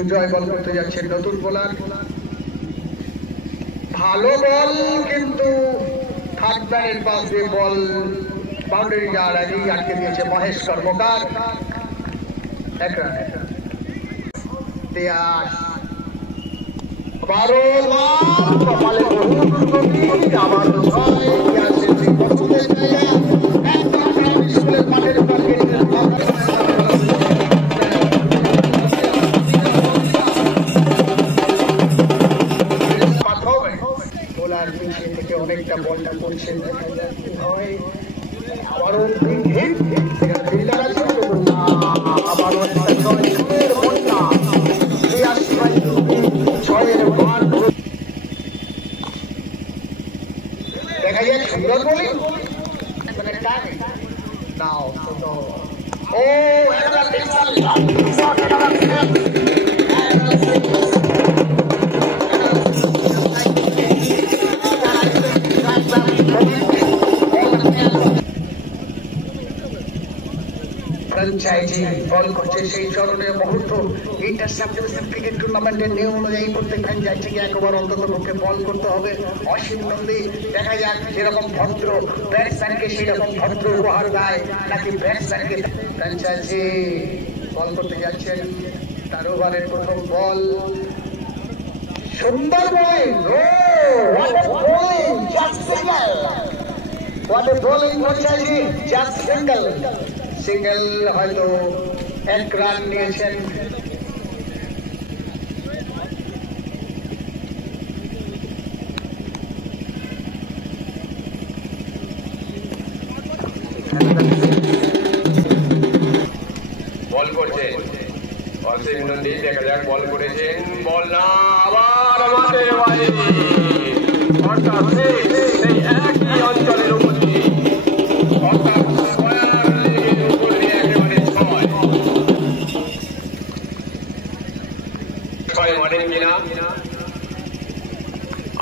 সুজয় বল করতে যাচ্ছেন, নতুন বোলার, ভালো বল, কিন্তু থার্ড ম্যানের পাশ দিয়ে বল বাউন্ডারি যাওয়ার আগেই আটকে দিয়েছে মহেশ কর্মকার। এক রান। থেকে অনেকটা বলটা করছেন, দেখা যাক কি হয়। আবারও আবারও দেখা যায় সুন্দর বলি নাও। ও ফ্র্যাঞ্চাইজি বল করছে সেই স্মরণীয় মুহূর্ত। ইন্টারন্যাশনাল ক্রিকেট টুর্নামেন্টের নিয়ম অনুযায়ী প্রত্যেক ফ্র্যাঞ্চাইজিকে একবার অন্তত পক্ষে বল করতে হবে। অসীম নন্দী দেখা যাক যেরকম ভদ্র ব্যাটসম্যানকে সেই রকম ভদ্র উপহার দেয় নাকি ব্যাটসম্যানকে। ফ্র্যাঞ্চাইজি বল করতে যাচ্ছেন, তার ওভারের প্রথম বল, সুন্দর বলিং। সিঙ্গেল, হয়তো এক রান নিয়েছেন। বল করছেন অসীম নন্দী, দেখা যাক বল করেছেন, বল না, আবার আমাদের সেই একই অঞ্চলের উপর দিয়ে অর্থাৎ স্কয়ার লেগের উপর দিয়ে একেবারে ছয় মানেন কিনা।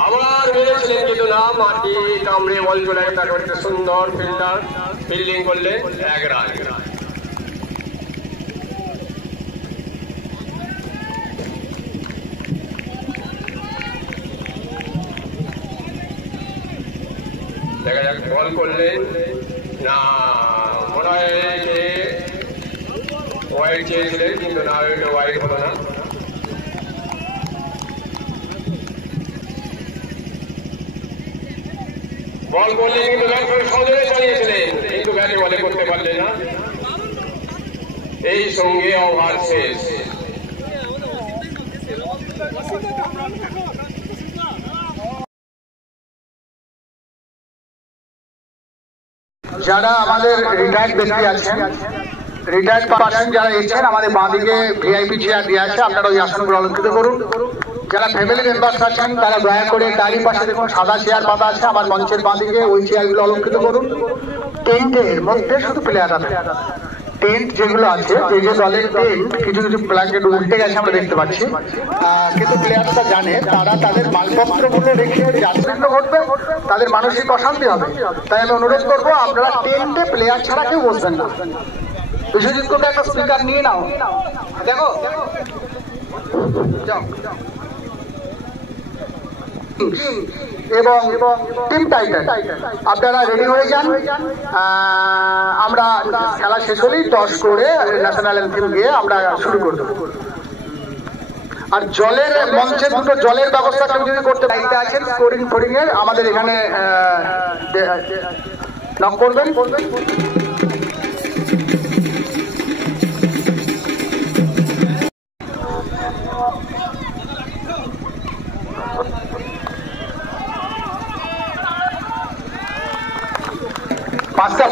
আবার মেরেছিলেন কিন্তু না, মাটি কামড়ে বল চলে গেছে, তারপরে সুন্দর ফিল্ডিং করলে এক রান। দেখা যাক বল করলেন না, মনে হয় যে ওয়াইড চেয়েছিলেন কিন্তু না, ওয়াইড হলো না। বল করলেন কিন্তু সজোরে চালিয়েছিলেন, কিন্তু ব্যাটে বলে করতে পারলেন না। এই সঙ্গে ওভার শেষ। যারা আমাদের রিটায়ার্ড ব্যক্তি আছেন, রিটায়ার্ড পার্সন যারা এসেছেন, আমাদের বাঁদিকে ভিআইপি চেয়ার দিয়ে আছে, আপনারা ওই আসনগুলো অলঙ্কৃত করুন। যারা ফ্যামিলি মেম্বার্স আছেন তারা দয়া করে তারই পাশে দেখুন সাদা চেয়ার পাতা আছে আমার মঞ্চের বাঁদিকে, ওই চেয়ারগুলো অলঙ্কৃত করুন। টেন্টের মধ্যে শুধু প্লেয়ার আছে, টেন্ট যেগুলো আছে, যে দলের টেন্ট কিছু কিছু ব্ল্যাঙ্কেট উল্টে গেছে আমরা দেখতে পাচ্ছি, কিন্তু প্লেয়াররা জানে তারা তাদের মালপত্রগুলো রেখে যাত্রাকাণ্ড ঘটবে, তাদের মানসিক অশান্তি হবে। তাই আমি অনুরোধ করবো আপনারা টেন্টে প্লেয়ার ছাড়া কেউ বসবেন না। বিশ্বজিৎ কোটা একটা স্পিকার নিয়ে নাও, দেখো এবং টিম টাইটান আপনারা রেডি হয়ে যান। আমরা খেলা শেষ হলেই 10 করে ন্যাশনাল অ্যান্থেম গিয়ে আমরা শুরু করব। আর জলের মঞ্চে দুটো জলের ব্যবস্থা কেউ যদি করতে দায়িত্বে আছেন স্কোরিং ফোরিং এর, আমাদের এখানে নক করবেন।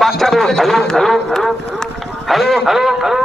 পাঁচটা hello hello hello hello hello.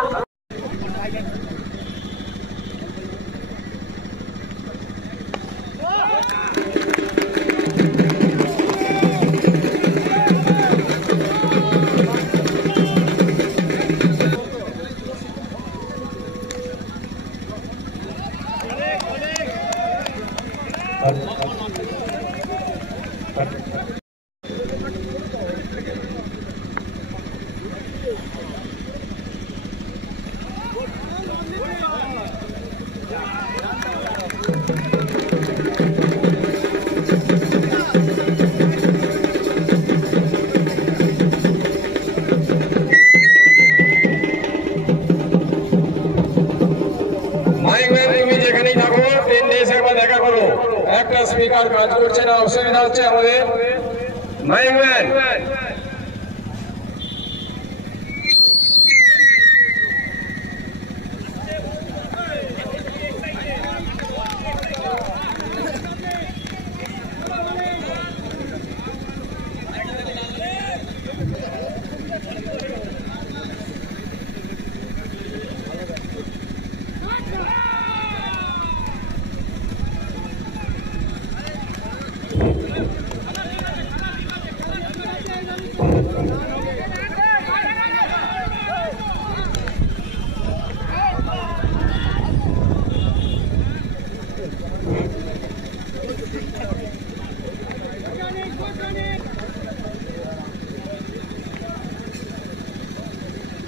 Speaker কাজ করছে না, অসুবিধা হচ্ছে আমাদের। মাইক ম্যান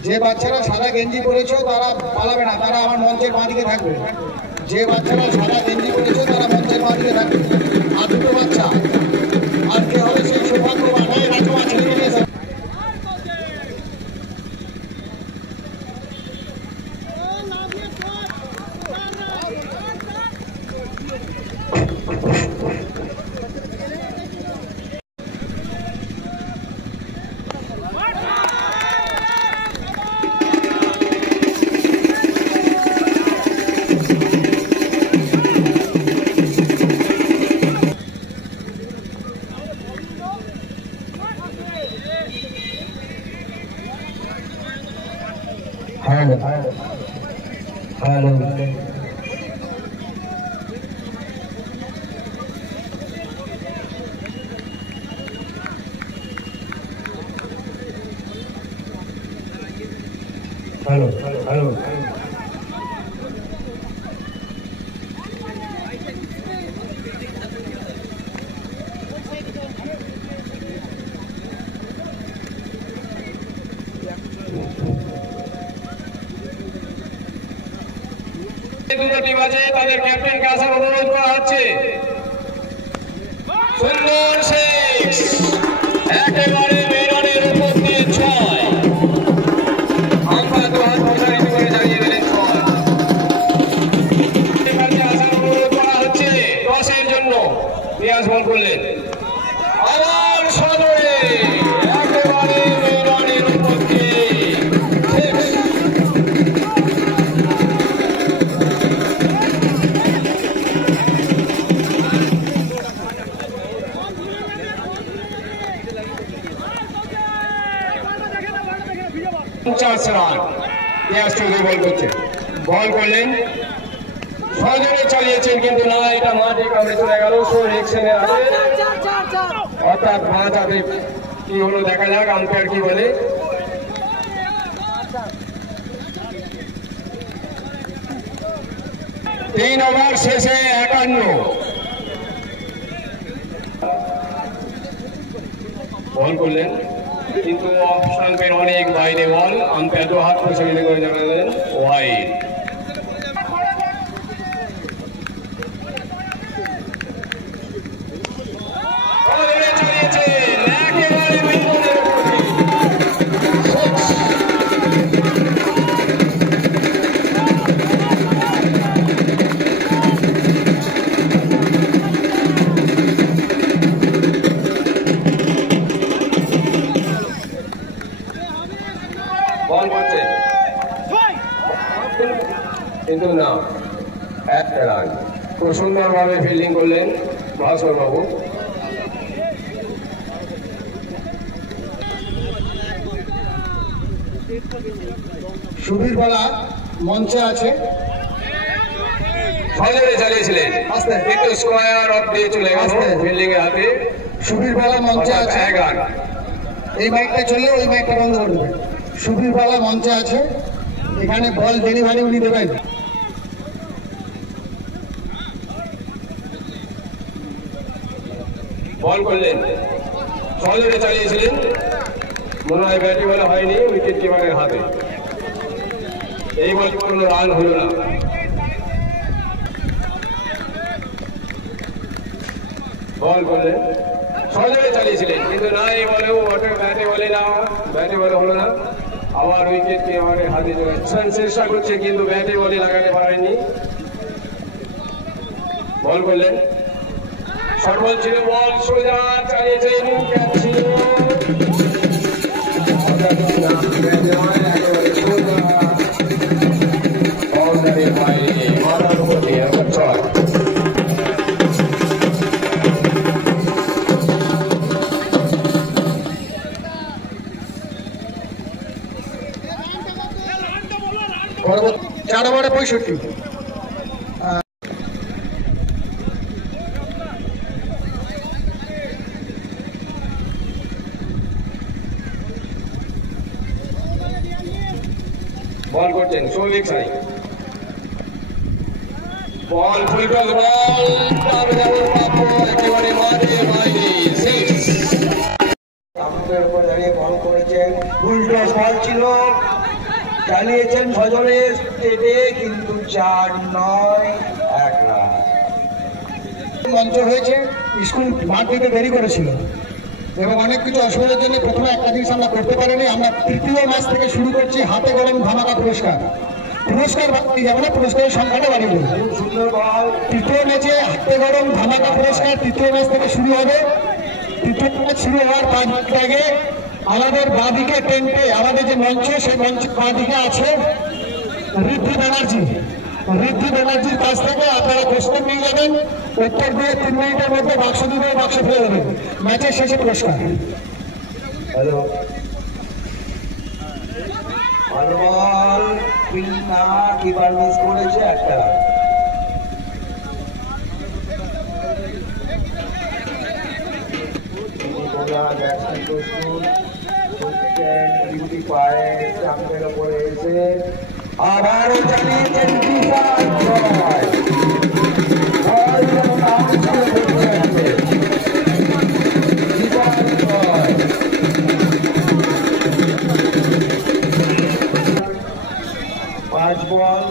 যে বাচ্চারা সাদা গেঞ্জি পরেছো তারা পালাবে না, তারা আমার মঞ্চের বাঁদিকে থাকবে। যে বাচ্চারা সাদা গেঞ্জি পরেছো তারা মঞ্চের বাঁদিকে থাকবে। আর দুটো বাচ্চা আর কে হবে সেই সৌভাগ্যবান হয় রাজমা ছেড়ে নিয়ে এসে। Hello. Hello. Hello. Hello. দুটো টিম আছে, তাদের ক্যাপ্টেনকে আসার অনুরোধ করা হচ্ছে। সুন্দর সিক্স, একেবারে মেরনের উপর দিয়ে 6। আমরা তো হাত প্রসারিত করে জানিয়ে দিলেন 6। আসার অনুরোধ করা হচ্ছে টসের জন্য। রিয়াজ বল করলেন, আবার সদরে একেবারে মেরনের উপর দিয়ে 6। বল করলেন, সজোরে চালিয়েছেন কিন্তু না, এটা মাঠে কামড়ে চলে গেল। অর্থাৎ মাঠ হাতে কি হলো দেখা যাক আম্পায়ার কি বলে। তিন ওভার শেষে 51। বল করলেন কিন্তু অপশনের অনেক বাইরে বল। আম্পায়ার তো হাত প্রসারিত করে জানালেন ওয়াইড। বল করছে কিন্তু না, একটা রান। খুব সুন্দরভাবে ফিল্ডিং করলেন ভাস্কর বাবু। সুবীর বালা মঞ্চে আছে, সজোরে চালিয়েছিলেন কিন্তু স্কোয়ার অফ দিয়ে চলে গেল ফিল্ডিং এর হাতে। সুবীর বালা মঞ্চে আছে। 1 রান। এই মাইকটা চললে ওই মাইকটা বন্ধ করে দেবে। সুবীর বালা মঞ্চে আছে, এখানে বল ডেলিভারি উনি দেবেন। বল করলেন, সজোরে চালিয়েছিলেন, মনে হয় ব্যাটিং বলে হয়নি, উইকেট কিপারের হাতে। এই বল কোনো রান হলো না। বল করলেন, সজোরে চালিয়েছিলেন কিন্তু না, এই বলেও ব্যাটে বলে না, ব্যাটে বলে হলো না। আবার উইকেট কিপারের হাতে চেষ্টা করছে কিন্তু ব্যাটে বলে লাগাতে পারেনি। বল করলেন, সর্বল ছিল বল সোজা চালিয়েছেন ক্যাচ ছিল বাউন্ডারির বাইরে মাথার উপর দিয়ে ছয় পরবর্তী 4 ওভারে 65। বল করছেন সৌভিক সাই বল ফুল টস বল একেবারে মাঠে বাইরে সিক্স আমাদের উপর দাঁড়িয়ে বল করেছেন ফুল টস বল ছিল চালিয়েছেন সজলে স্টেটে কিন্তু 4-9 1 রান মঞ্চ হয়েছে স্কুল মাঠ থেকে দেরি করেছিল এবং অনেক কিছু অসুবিধার জন্য প্রথমে একটা জিনিস আমরা করতে পারিনি। আমরা তৃতীয় ম্যাচ থেকে শুরু করছি হাতে গরম ধামাকা পুরস্কার বাড়তে যাবে না, পুরস্কারের সংখ্যাটা বাড়িয়ে দেবো। খুব সুন্দর বল তৃতীয় ম্যাচে হাতে গরম ধামাকা পুরস্কার তৃতীয় ম্যাচ থেকে শুরু হবে। তৃতীয় ম্যাচ শুরু হওয়ার 5 মিনিট আগে আমাদের বাঁদিকে টেন্টে আমাদের যে মঞ্চ সেই মঞ্চের বাঁদিকে আছে ঋদ্ধি ব্যানার্জির কাছ থেকে আপনারা কোশ্চেন নিয়ে যাবেন, উত্তর দিয়ে 3 মিনিটের মধ্যে বাক্স দিবে, বাক্স ফেলে দেবেন। ম্যাচের শেষে পুরস্কার। হ্যালো ভালো বল না কিপার মিস করেছে একটা আবারও চালিয়েছেন বল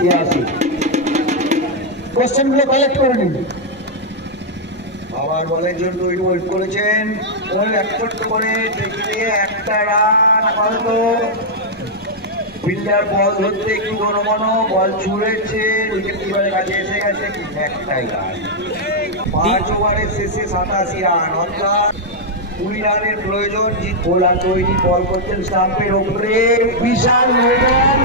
83 কোশ্চেন গুলো কালেক্ট করে নিন। আবার বলের জন্য ওয়েট করেছেন এক ছোট্ট করে দেখে একটা রান আপাতত ফিল্ডার বল ধরতে একটু ঘন বল ছুঁড়েছে উইকেট কিপারের কাছে এসে গেছে একটাই রান 5 ওভারের শেষে 87 রান অর্থাৎ 20 রানের প্রয়োজন। জিত বোলা তৈরি বল করছেন স্টাম্পের ওপরে বিশাল রান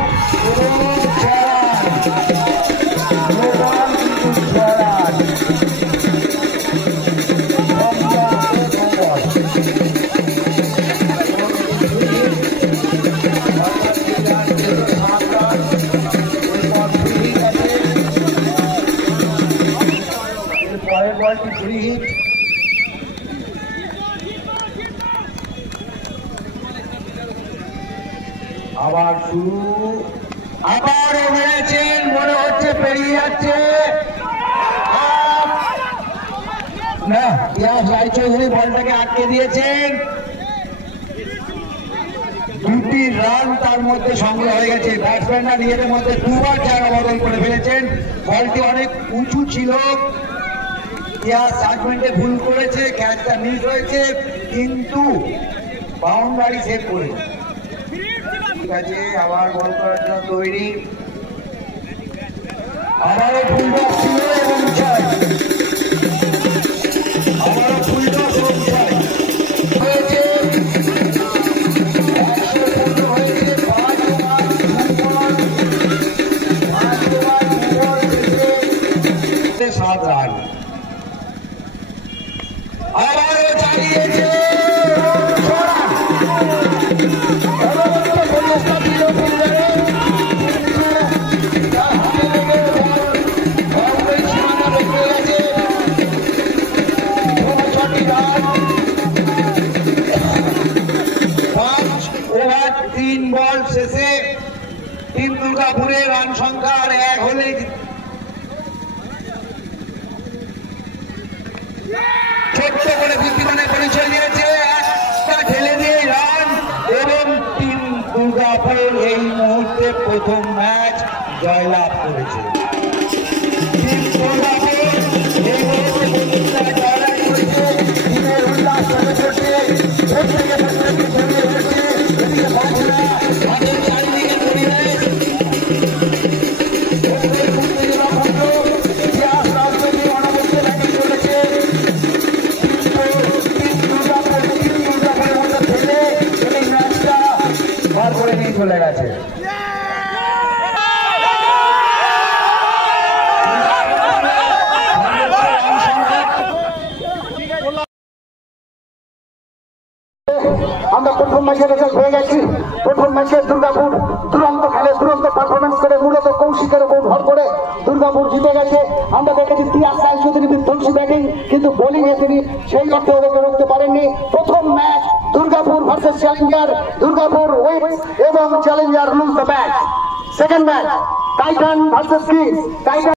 পরের বলটি ফ্রি হিট আবার শুরু আবারও মেরেছেন মনে হচ্ছে পেরিয়ে যাচ্ছে না ইয়াস রায়চৌধুরী বলটাকে আটকে দিয়েছেন। 2টি রান তার মধ্যে সংগ্রহ হয়ে গেছে। ব্যাটসম্যানরা নিজেদের মধ্যে 2বার জায়গা বদল করে ফেলেছেন। বলটি অনেক উঁচু ছিল, ইয়াস জাজমেন্টে ভুল করেছে, ক্যাচটা মিস হয়েছে কিন্তু বাউন্ডারি সেভ করে ঠিক আছে। আবার বল করার জন্য তৈরি, আবারও ফুল টস ছিল এবং ছয়, আবারও ফুল টস এবং ছয় হয়েছে। 7 রান আবারও চালিয়েছে বল শেষে টিম দুর্গাপুরের রান সংখ্যা 1 হলে ছোট্ট করে বুদ্ধিমানের পরিচয় দিয়েছে, একটা ঢেলে দিয়ে রান এবং টিম দুর্গাপুর এই মুহূর্তে প্রথম ম্যাচ জয়লাভ করেছে। টিম দুর্গাপুর এই মুহূর্তে জয়লাভ করেছে। টিমের উল্লাস চলছে, প্রত্যেকে প্রত্যেকে ছড়িয়ে পড়ছে, এদিকে বাঁকুড়া তাদের চারিদিকে পরিবেশ ম্যাচের রেজাল্ট হয়ে গেছি। প্রথম ম্যাচে দুর্গাপুর দুরন্ত খেলে দুরন্ত পারফরমেন্স করে মূলত কৌশিকের উপর ভর করে দুর্গাপুর জিতে গেছে। আমরা দেখেছি তিয়াস রায়চৌধুরী বিধ্বংসী ব্যাটিং, কিন্তু বোলিং এ তিনি সেই অর্থে ওদেরকে রুখতে পারেননি। প্রথম match Durgapur versus challenger, Durgapur wins এবং challenger lose the match. Second match Titan versus Kings, Titan